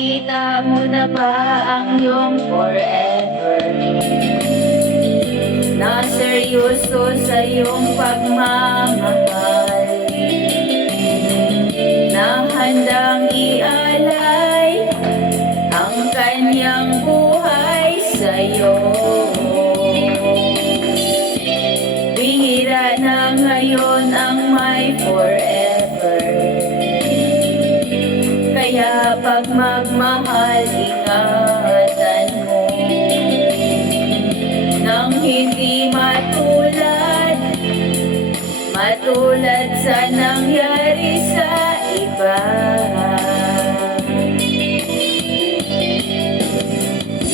nakita mo na ba ang iyong forever? Na seryoso sa iyong pagmamahal, na handang ialay ang kanyang buhay sa'yo. Bihira na ngayon ang may forever, kaya pag magmahal, ingatan mo nang hindi matulad sa nangyari sa iba.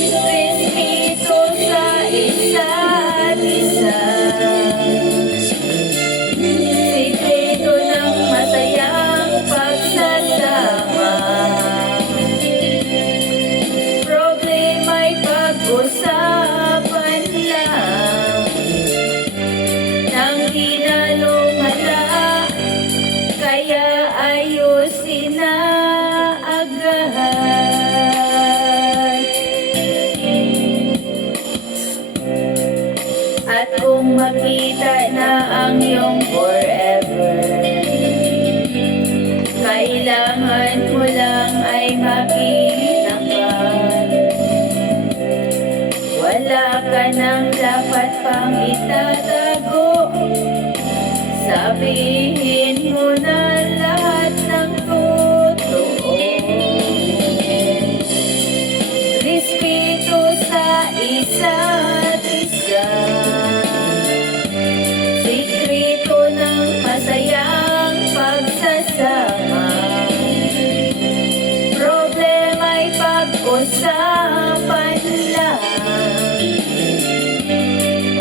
Respeto sa isa't isa, sikreto ng masayang pagsasama. Problema'y pag-usapan lang nang di na lumala, kaya ayusin na agad. At kung makita na ang iyong forever, kailangan mo lang ay makitakpan. Wala ka nang dapat pang itatago, sabihin mo na lahat ng totoo. Respeto sa isa't isa, sikreto ng masayang pagsasama. Problema'y pag-usapan lang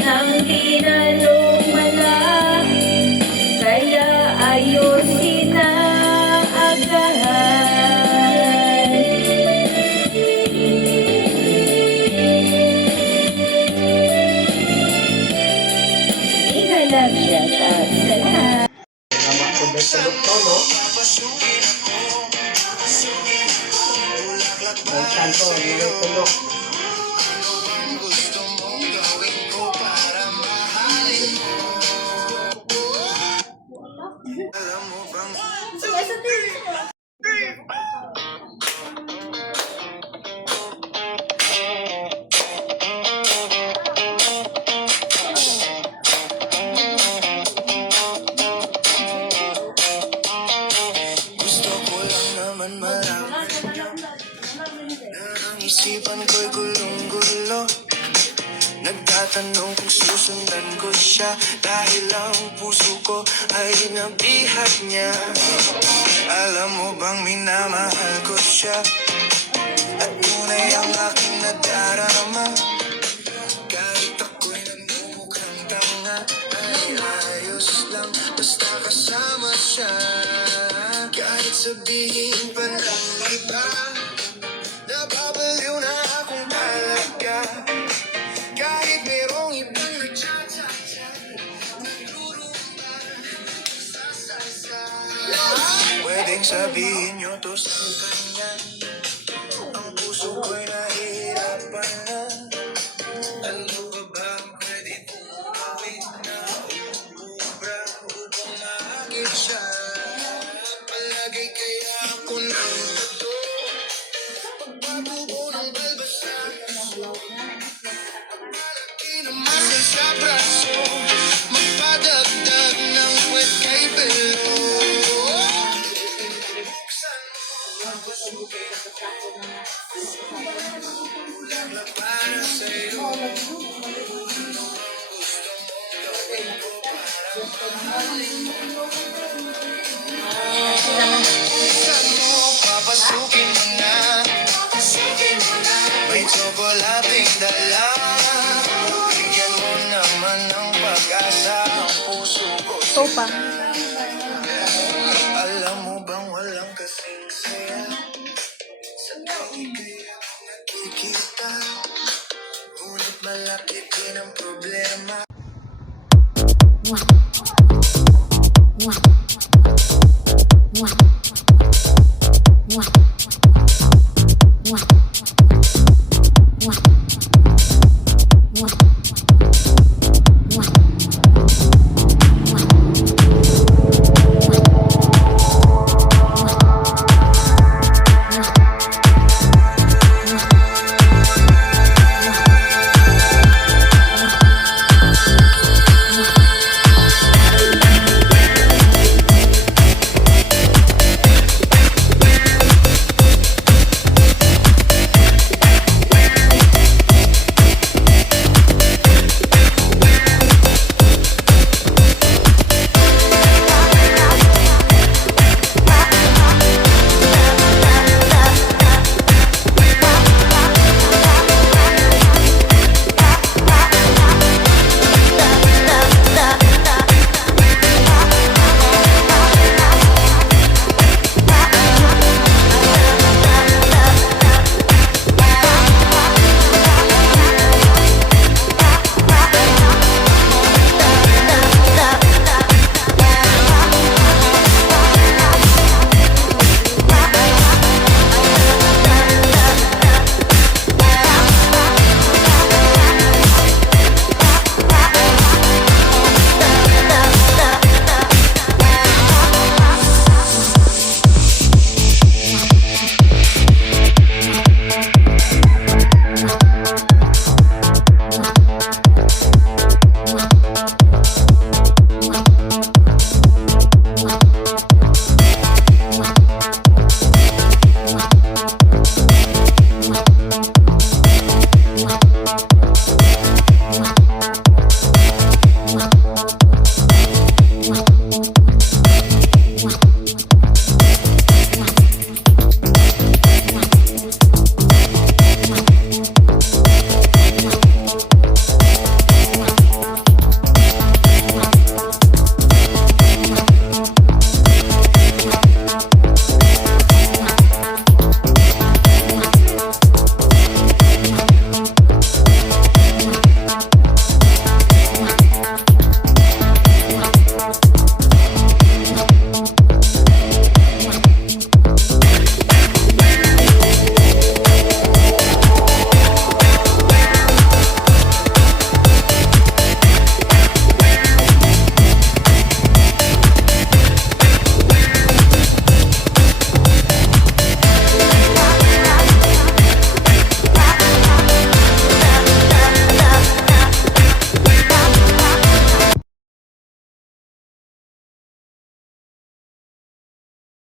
nang di na lumala, kaya ayusin na agad. Ikalam siya sa lahat. Isipan ko'y gulong-gulo, nagtatanong kung susundan ko siya, dahil ang puso ko ay nabihag niya. Alam mo bang minamahal ko siya, at tunay ang aking nadarama. Kahit ako'y nagmumukhang tanga, ay ayos lang basta kasama siya. Kahit sabihin pa ng iba, nababaliw na akong talaga. Kahit merong ibang nagtsatsa, nagdurumba, nagsasasa. Pwedeng sabihin nyo to sa kanya, ang puso ko'y nahihirapan na. Ano ba ba ang pwede kong gawin na umubra upang maagit siya? Palagay kaya ako ng totoo, pagpatubo ng balbasa, malaki naman sa braso, magpadagdag ng puwet kay Belo. Buksan mo ang pasukin, bulaklak para sa'yo. Gusto mong gawin ko para mahalin mo. Buksan mo, papasukin mo na, may tsokolating dala. Bigyan mo naman ng pag-asa ang puso ko. Sopa. Alam mo bang walang kasing saya sa tuwing kaya nakikita, ngunit malaki din ang problema. Mwah.